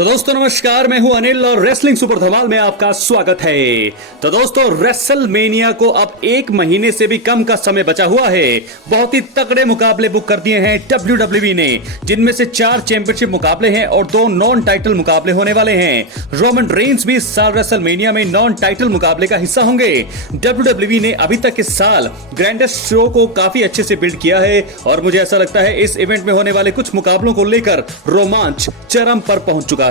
तो दोस्तों नमस्कार, मैं हूं अनिल और रेसलिंग सुपर धमाल में आपका स्वागत है। तो दोस्तों रेसलमेनिया को अब एक महीने से भी कम का समय बचा हुआ है। बहुत ही तगड़े मुकाबले बुक कर दिए हैं WWE ने, जिनमें से 4 चैंपियनशिप मुकाबले हैं और 2 नॉन टाइटल मुकाबले होने वाले हैं। रोमन रेंस भी इस साल रेसलमेनिया में नॉन टाइटल मुकाबले का हिस्सा होंगे। WWE ने अभी तक इस साल ग्रैंडेस्ट शो को काफी अच्छे से बिल्ड किया है और मुझे ऐसा लगता है इस इवेंट में होने वाले कुछ मुकाबलों को लेकर रोमांच चरम पर पहुंच चुका है।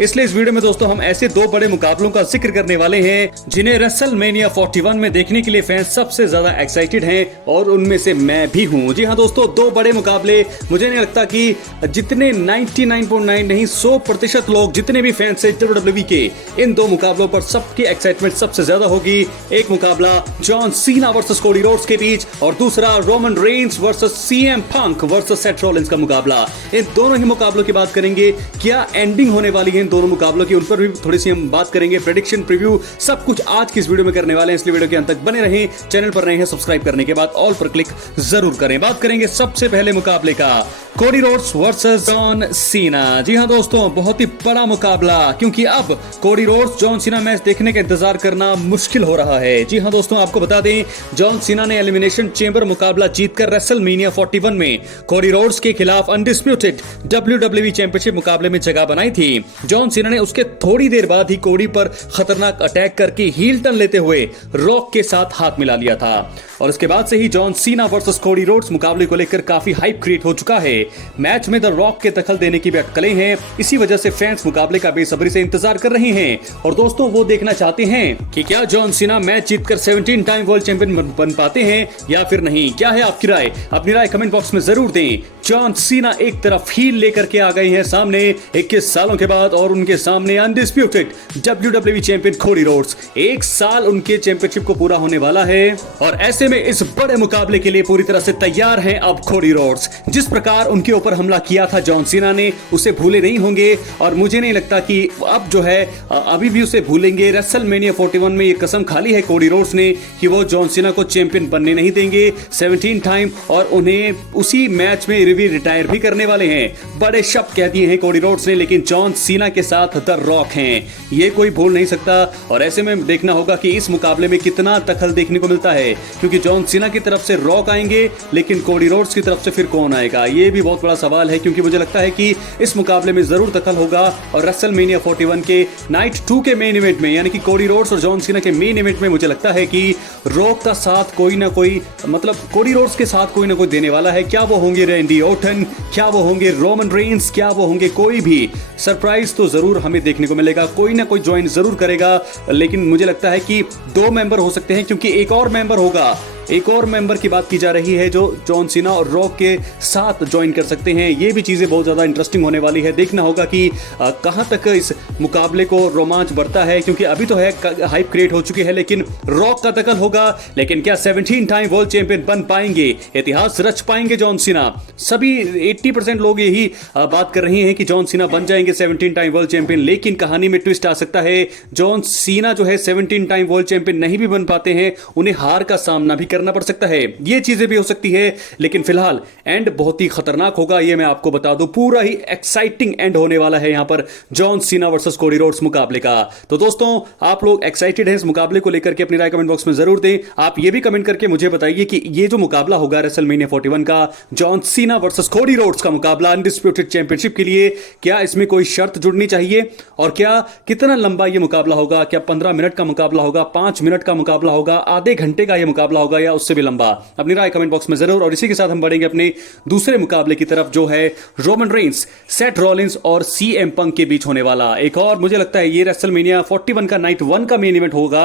इसलिए इस वीडियो में दोस्तों हम ऐसे 2 बड़े मुकाबलों का जिक्र करने वाले हैं जिन्हें रेसलमेनिया 41 में देखने के लिए फैंस सबसे ज्यादा एक्साइटेड हैं और उनमें से मैं भी हूं। जी हां दोस्तों, 2 बड़े मुकाबले, मुझे नहीं लगता कि जितने 99.9 नहीं 100% लोग जितने भी फैंस हैं WWE के, इन 2 मुकाबलों पर सबकी एक्साइटमेंट सबसे ज्यादा होगी। एक मुकाबला John Cena versus Cody roads के बीच और दूसरा रोमन रेंस वर्सेस CM पंक वर्सेस सेथ रॉलिंस का मुकाबला। इन दोनों ही मुकाबलों की बात करेंगे, क्या एंडिंग होने वाली है इन दोनों मुकाबलों की, उन पर भी थोड़ी सी हम बात करेंगे। प्रेडिक्शन, प्रीव्यू, सब कुछ आज की इस वीडियो में करने वाले हैं, इसलिए वीडियो के अंत तक बने रहें। चैनल पर नए हैं, सब्सक्राइब करने के बाद ऑल पर क्लिक जरूर करें। बात करेंगे सबसे पहले मुकाबले का, Cody Rhodes versus John Cena. जी हां दोस्तों, बहुत ही बड़ा मुकाबला, क्योंकि अब Cody Rhodes John Cena match देखने का इंतजार करना मुश्किल हो रहा है। जी हां दोस्तों, आपको बता दें जॉन सीना ने एलिमिनेशन चेंबर मुकाबला जीतकर रेसलमेनिया 41 में कोडी रोड्स के खिलाफ अनडिस्प्यूटेड WWE चैंपियनशिप मुकाबले में जगह बनाई थी। जॉन सीना ने उसके थोड़ी देर बाद ही कोडी पर खतरनाक अटैक करके हील टर्न लेते हुए रॉक के साथ हाथ मिला लिया था और इसके बाद से ही John Cena versus Cody Rhodes मुकाबले को लेकर काफी हाइप क्रिएट हो चुका है। मैच में द रॉक के दखल देने की भी अटकलें हैं, इसी वजह से फैंस मुकाबले का बेसब्री से इंतजार कर रहे हैं और दोस्तों वो देखना चाहते हैं कि क्या जॉन सीना मैच जीतकर 17 टाइम वर्ल्ड चैंपियन बन पाते हैं या फिर नहीं। क्या है आपकी राय? अपनी राय कमेंट बॉक्स में जरूर दें। जॉन सीना एक तरफ हील लेकर के आ गए हैं सामने 21 सालों के बाद और उनके सामने undisputed WWE champion Cody Rhodes. 1 साल उनके चैंपियनशिप को पूरा होने वाला है और ऐसे में इस बड़े मुकाबले के लिए पूरी तरह से तैयार हैं अब कोडी रोड्स। जिस प्रकार उनके ऊपर हमला किया था जॉन सीना ने, उसे भूले नहीं होंगे और मुझे नहीं लगता कि अब जो है अभी भी उसे भूलेंगे। रेसलमेनिया 41 में ये कसम खा ली है कोडी रोड्स ने कि वो जॉन सीना को चैंपियन बनने नहीं देंगे 17 टाइम और उन्हें उसी मैच में रिटायर भी करने वाले हैं। बड़े शब्द कह दिए हैं कोडी रोड्स ने, लेकिन जॉन सीना के साथ द रॉक हैं, ये कोई भूल नहीं सकता और ऐसे में देखना होगा कि इस मुकाबले में कितना दखल देखने को मिलता है, क्योंकि जॉन सीना की तरफ से रॉक आएंगे लेकिन कोडी रोड्स की तरफ से फिर कौन आएगा, ये भी बहुत बड़ा सवाल है। क्योंकि मुझे लगता है कि इस मुकाबले में जरूर दखल होगा और रेसलमेनिया 41 के नाइट 2 के मेन इवेंट में, यानी कि कोडी रोड्स और जॉन सीना के मेन इवेंट में, मुझे लगता है कि रॉक का साथ कोई ना कोई, मतलब कोडी रोड्स के साथ कोई ना कोई देने वाला है। क्या वो होंगे रैंडी ऑर्टन, क्या वो होंगे रोमन रेंस, क्या वो होंगे कोई भी, सरप्राइज तो जरूर हमें देखने को मिलेगा। कोई ना कोई ज्वाइन जरूर करेगा, लेकिन मुझे लगता है कि 2 मेंबर हो सकते हैं, क्योंकि एक और मेंबर होगा, एक और मेंबर की बात की जा रही है जो जॉन सीना और रॉक के साथ ज्वाइन कर सकते हैं। ये भी चीजें बहुत ज्यादा इंटरेस्टिंग होने वाली है। देखना होगा कि कहां तक इस मुकाबले को रोमांच बढ़ता है, क्योंकि अभी तो है हाइप क्रिएट हो चुकी है, लेकिन रॉक का दखल होगा। लेकिन क्या 17 टाइम वर्ल्ड चैंपियन बन पाएंगे, इतिहास रच पाएंगे जॉन सीना? सभी 80% लोग यही बात कर रहे हैं कि जॉन सीना बन जाएंगे 17 टाइम वर्ल्ड चैंपियन, लेकिन कहानी में ट्विस्ट आ सकता है। जॉन सीना जो है 17 टाइम वर्ल्ड चैंपियन नहीं भी बन पाते हैं, उन्हें हार का सामना भी करना पड़ सकता है। ये चीजें भी हो सकती है, लेकिन फिलहाल एंड बहुत ही खतरनाक होगा, ये मैं आपको बता दूं। पूरा ही एक्साइटिंग एंड होने वाला है यहां पर John Cena versus Cody Rhodes मुकाबले का। तो दोस्तों, आप लोग एक्साइटेड हैं इस मुकाबले को लेकर के? अपनी राय कमेंट बॉक्स में जरूर दें। आप ये भी कमेंट करके मुझे बताइए कि ये जो मुकाबला होगा रेसलमेनिया 41 का, John Cena versus Cody roads का मुकाबला अनडिस्प्यूटेड चैंपियनशिप के लिए, क्या इसमें कोई शर्त जुड़नी चाहिए और क्या कितना लंबा ये मुकाबला होगा? क्या 15 मिनट का मुकाबला होगा, 5 मिनट का मुकाबला होगा, आधे घंटे का ये मुकाबला होगा या उससे भी लंबा? अपनी राय कमेंट बॉक्स में जरूर। और इसी के साथ हम बढ़ेंगे अपने दूसरे मुकाबले की तरफ, जो है रोमन रेंस, सेथ रॉलिंस और CM पंक के बीच होने वाला एक और, मुझे लगता है ये रेसलमेनिया 41 का नाइट 1 का मेन इवेंट होगा।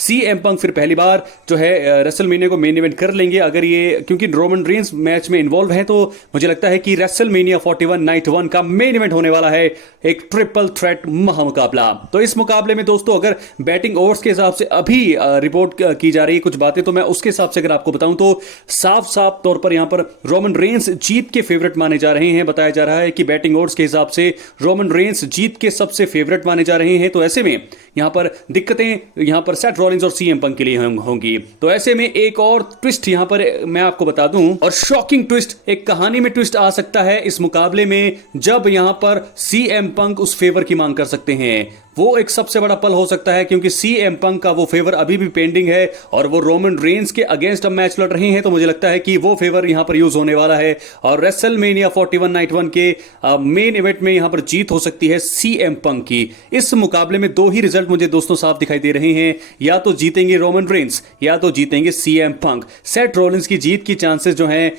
CM पंक फिर पहली बार जो है रेसलमेनिया को मेन इवेंट कर लेंगे अगर ये, क्योंकि रोमन रेंस मैच में इन्वॉल्व है, तो मुझे लगता है कि रेसलमेनिया 41 नाइट 1 का मेन इवेंट होने वाला है, एक ट्रिपल थ्रेट महामुकाबला। तो इस मुकाबले में दोस्तों, अगर बैटिंग ओवर्स के हिसाब से अभी रिपोर्ट की जा रही है कुछ बातें, तो मैं उसके हिसाब से अगर आपको बताऊं तो साफ साफ तौर पर यहां पर रोमन रेंस जीत के फेवरेट माने जा रहे हैं। बताया जा रहा है कि बैटिंग ओड्स के हिसाब से रोमन रेंस जीत के सबसे फेवरेट माने जा रहे हैं। तो ऐसे में यहां पर दिक्कतें यहां पर सेथ रॉलिंस और सीएम पंक के लिए होंगी। तो ऐसे में एक और ट्विस्ट यहां पर मैं आपको बता दूं, और शॉकिंग ट्विस्ट, एक कहानी में ट्विस्ट आ सकता है इस मुकाबले में, जब यहां पर सीएम पंक उस फेवर की मांग कर सकते हैं। वो एक सबसे बड़ा पल हो सकता है, क्योंकि सीएम पंक का वो फेवर अभी भी पेंडिंग है और वो रोमन रेंस के अगेंस्ट अब मैच लड़ रहे हैं। तो मुझे लगता है कि वो फेवर यहां पर यूज होने वाला है और रेसलमेनिया 41 नाइट 1 के मेन इवेंट में यहां पर जीत हो सकती है सीएम पंक की। इस मुकाबले में दो ही रिजल्ट मुझे दोस्तों साफ दिखाई दे रहे हैं, या तो जीतेंगे रोमन रेंस या तो जीतेंगे सीएम पंक। सेथ रॉलिंस की जीत की चांसेस जो हैं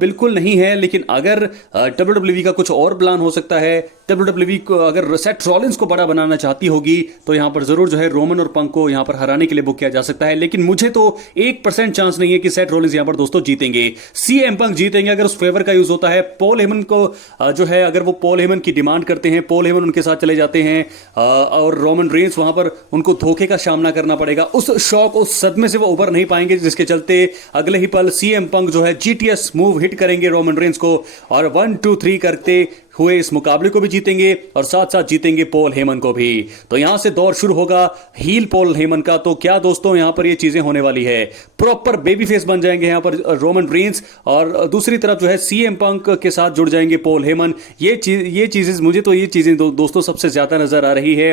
बिल्कुल नहीं है, लेकिन अगर डब्ल्यूडब्ल्यूई का कुछ और प्लान हो सकता है, डब्ल्यूडब्ल्यूई को अगर सेथ रॉलिंस को बड़ा बनाना चाहती होगी तो यहां पर जरूर जो है रोमन और पंक को यहां पर हराने के लिए बुक किया जा सकता है। लेकिन मुझे तो 1% चांस नहीं है कि सेथ रॉलिंस यहां पर दोस्तों जीतेंगे। सीएम पंक जीतेंगे अगर उस फेवर का यूज होता है। पॉल हेमन को जो है, अगर वो पॉल हेमन की डिमांड करते हैं, पॉल हेमन उनके साथ चले जाते हैं और रोमन रेंस वहां पर उनको धोखे का सामना करना पड़ेगा। उस शॉक, उस सदमे से वो उबर नहीं पाएंगे, जिसके चलते अगले ही पल सीएम पंक जो है जीटीएस मूव हिट करेंगे रोमन रेंस को और 1 2 3 करते हुए इस मुकाबले को भी जीतेंगे और साथ साथ जीतेंगे पॉल हेमन को भी। तो यहां से दौर शुरू होगा हील पॉल हेमन का। तो क्या दोस्तों यहां पर ये चीजें होने वाली है, प्रॉपर बेबी फेस बन जाएंगे यहां पर रोमन रेंस और दूसरी तरफ जो है सीएम पंक के साथ जुड़ जाएंगे पॉल हेमन। ये चीजें मुझे तो ये चीजें दोस्तों सबसे ज्यादा नजर आ रही है।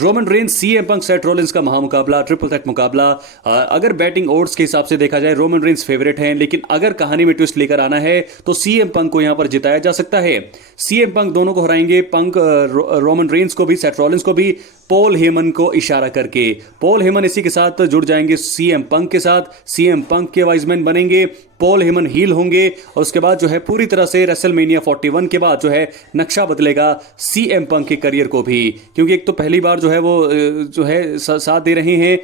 Roman Reigns, CM Punk, Seth Rollins का महामुकाबला, ट्रिपल थ्रेट मुकाबला। अगर बैटिंग ओड्स के हिसाब से देखा जाए रोमन रेंस फेवरेट हैं, लेकिन अगर कहानी में ट्विस्ट लेकर आना है तो सीएम पंक को यहां पर जिताया जा सकता है। सीएम पंक दोनों को हराएंगे, पंक रोमन रेंस को भी, सेथ रॉलिंस को भी, पॉल हेमन को इशारा करके। पॉल हेमन इसी के साथ जुड़ जाएंगे सीएम पंक के साथ, सीएम पंक के वाइजमैन बनेंगे, पॉल हेमन हील होंगे और उसके बाद जो है पूरी तरह से रेसलमेनिया 41 के बाद जो है नक्शा बदलेगा सीएम पंक के करियर को भी, क्योंकि एक तो पहली बार जो है वो जो है साथ दे रहे हैं,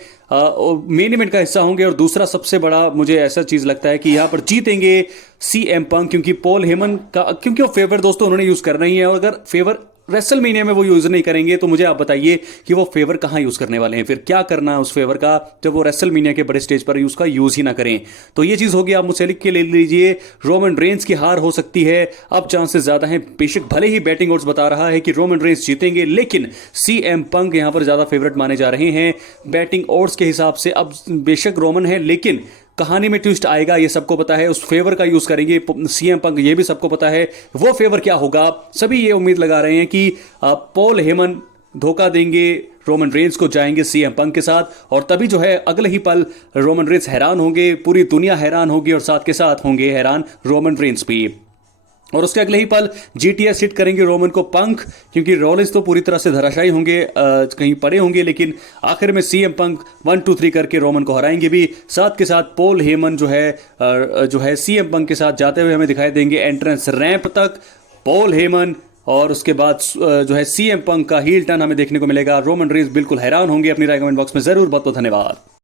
मेन इवेंट का हिस्सा होंगे, और दूसरा सबसे बड़ा मुझे ऐसा चीज लगता है कि यहां पर जीतेंगे सीएम पंक, क्योंकि पॉल हेमन का, क्योंकि वो फेवर दोस्तों उन्होंने यूज करना ही है, और अगर फेवर रेसलमेनिया में वो यूज नहीं करेंगे तो मुझे आप बताइए कि वो फेवर कहां यूज करने वाले हैं, फिर क्या करना है उस फेवर का जब वो रेसलमेनिया के बड़े स्टेज पर उसका यूज ही ना करें। तो ये चीज होगी, आप मुझसे लिख के ले लीजिए। रोमन रेंस की हार हो सकती है, अब चांसेस ज्यादा हैं। बेशक भले ही बैटिंग ओड्स बता रहा है कि रोमन रेंस जीतेंगे, लेकिन सीएम पंक यहां पर ज्यादा फेवरेट माने जा रहे हैं बैटिंग ओड्स के हिसाब से। अब बेशक रोमन है, लेकिन कहानी में ट्विस्ट आएगा, ये सबको पता है। उस फेवर का यूज करेंगे सीएम पंक, ये भी सबको पता है। वो फेवर क्या होगा, सभी ये उम्मीद लगा रहे हैं कि पॉल हेमन धोखा देंगे रोमन रेंस को, जाएंगे सीएम पंक के साथ, और तभी जो है अगले ही पल रोमन रेंस हैरान होंगे, पूरी दुनिया हैरान होगी और साथ के साथ होंगे हैरान रोमन रेंस भी। और उसके अगले ही पल जीटीएस हिट करेंगे रोमन को पंक, क्योंकि रॉलिंस तो पूरी तरह से धराशायी होंगे, कहीं पड़े होंगे, लेकिन आखिर में सीएम पंक 1 2 3 करके रोमन को हराएंगे भी। साथ के साथ पॉल हेमन जो है सीएम पंक के साथ जाते हुए हमें दिखाई देंगे एंट्रेंस रैंप तक, पॉल हेमन, और उसके बाद जो है सीएम पंक का हील टर्न हमें देखने को मिलेगा। रोमन रेंस बिल्कुल हैरान होंगे। अपनी राय कमेंट बॉक्स में जरूर। बहुत बहुत धन्यवाद।